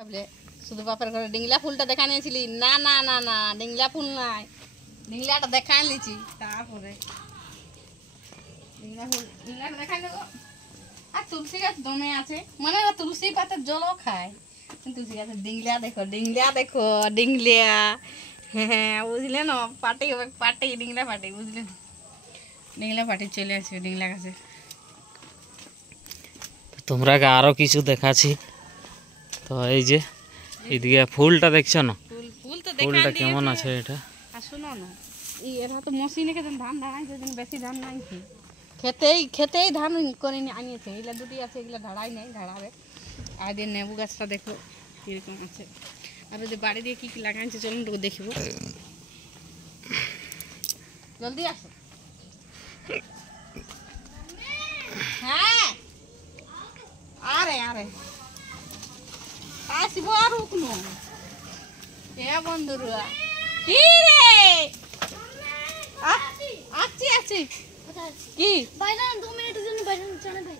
ভাবলে শুধু বাপের ঘরে ডিংলা ফুলটা দেখা নিয়েছিলি, না না না না ডিংলা ফুল নাই, ডিংলাটা দেখা নিয়েছি। তারপরে ডিংলা ফুল ডিংলাটা দেখা নেবো। আর তুলসী গাছ দমে আছে, মানে তুলসী পাতার জলও খায়, তুলসী গাছের ডিংলা দেখো, ডিংলা দেখো, ডিংলিয়া। হ্যাঁ বুঝলেন, পাটি পাটি ডিংলা পাটি, বুঝলেন, ডিংলা পাটি চলে আসবে ডিংলা গাছে। তোমরা আরো কিছু দেখাচ্ছি। তো এই যে এদিকে ফুলটা দেখছো না, ফুল তো ফুলটা কেমন আছে এটা। আর শুনো না, এরা তো মশিনে খেতে ধান ধাড়াইছে, বেশি ধান নাই, খেতেই ধান করে আনিয়েছে। এগুলা দুটি আছে, এগুলা ধাড়াই নেই, ধাড়াবে। আর দিয়ে নেবু গাছটা দেখো কিরকম আছে। আর ওই যে বাড়ি দিয়ে কি কি লাগাইছে চলুন একটু দেখব। জলদি আসো। হ্যাঁ আরে আরে আসব আর কোনো এ বন্ধুরা, কি রে আছি আছি কি বাইরে 2 মিনিটের জন্য বাইরে চলে ভাই।